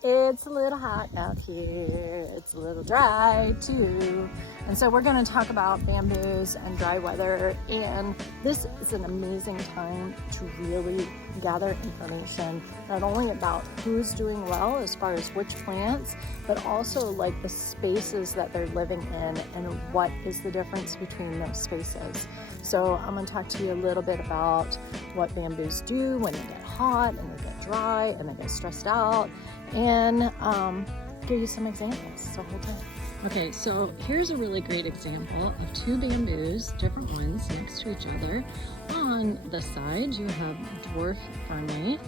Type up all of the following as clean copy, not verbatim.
It's a little hot out here. It's a little dry too. And so we're going to talk about bamboos and dry weather. And this is an amazing time to really gather information, not only about who's doing well as far as which plants, but also like the spaces that they're living in and what is the difference between those spaces. So I'm going to talk to you a little bit about what bamboos do when they get hot and they get dry and they get stressed out, and give you some examples. So hold tight. Okay, so here's a really great example of two bamboos, different ones next to each other. On the side you have dwarf fernleaf,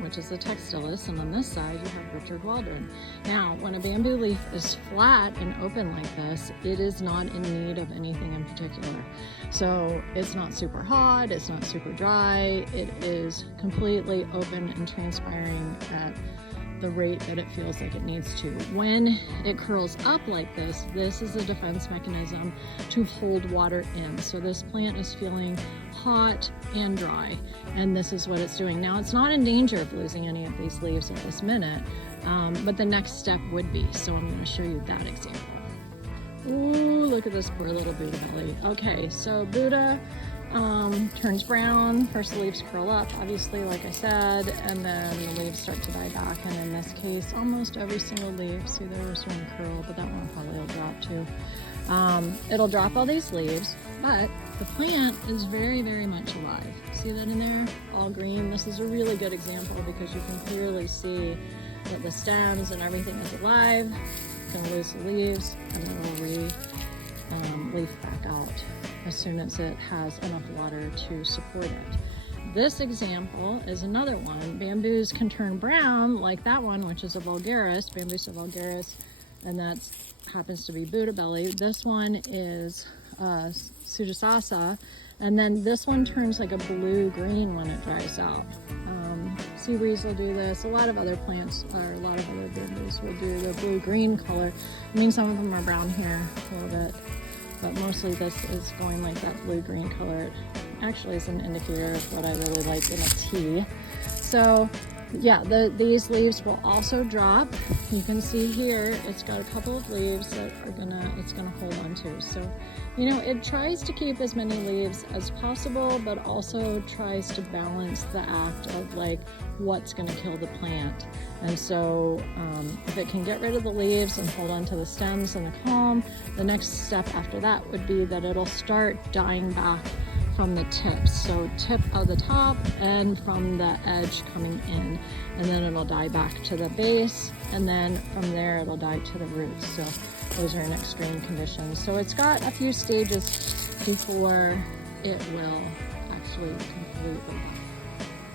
which is the textilis, and on this side you have Richard Waldron. Now, when a bamboo leaf is flat and open like this, it is not in need of anything in particular. So it's not super hot, it's not super dry, it is completely open and transpiring at the rate that it feels like it needs to. When it curls up like this is a defense mechanism to hold water in. So this plant is feeling hot and dry, and this is what it's doing. Now, it's not in danger of losing any of these leaves at this minute, but the next step would be. So I'm going to show you that example. Ooh, look at this poor little Buddha belly. Okay, so Buddha turns brown. First the leaves curl up, obviously, like I said, and then the leaves start to die back. And in this case, almost every single leaf, see, there was one curl, but that one probably will drop too. It'll drop all these leaves, but the plant is very, very much alive. See that in there? All green. This is a really good example because you can clearly see that the stems and everything is alive. It's gonna lose the leaves, and then it'll leaf back out as soon as it has enough water to support it. This example is another one. Bamboos can turn brown like that one, which is a vulgaris, Bambusa vulgaris, and that happens to be Buddha belly. This one is Sudasasa, and then this one turns like a blue-green when it dries out. Sea breeze will do this. A lot of other plants, or a lot of other bamboos will do the blue-green color. I mean, some of them are brown here a little bit, but mostly this is going like that blue-green color. It actually is an indicator of what I really like in a tea. So yeah, these leaves will also drop. You can see here it's got a couple of leaves that it's gonna hold on to. So, you know, it tries to keep as many leaves as possible, but also tries to balance the act of like what's gonna kill the plant. And so if it can get rid of the leaves and hold on to the stems and the culm, the next step after that would be that it'll start dying back from the tips. So tip of the top and from the edge coming in, and then it'll die back to the base, and then from there it'll die to the roots. So those are in extreme conditions. So it's got a few stages before it will actually completely die.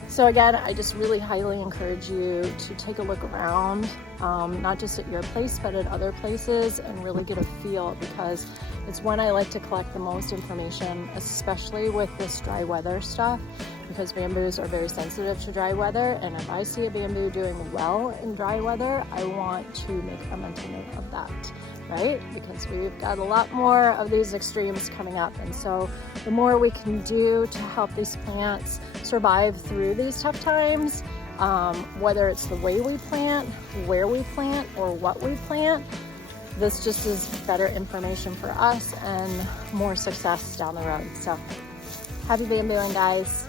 So again, I just really highly encourage you to take a look around, not just at your place, but at other places, and really get a feel, because it's when I like to collect the most information, especially with this dry weather stuff, because bamboos are very sensitive to dry weather. And if I see a bamboo doing well in dry weather, I want to make a mental note of that, right? Because we've got a lot more of these extremes coming up. And so the more we can do to help these plants survive through these tough times, whether it's the way we plant, where we plant, or what we plant, this just is better information for us and more success down the road. So happy bambooing, guys.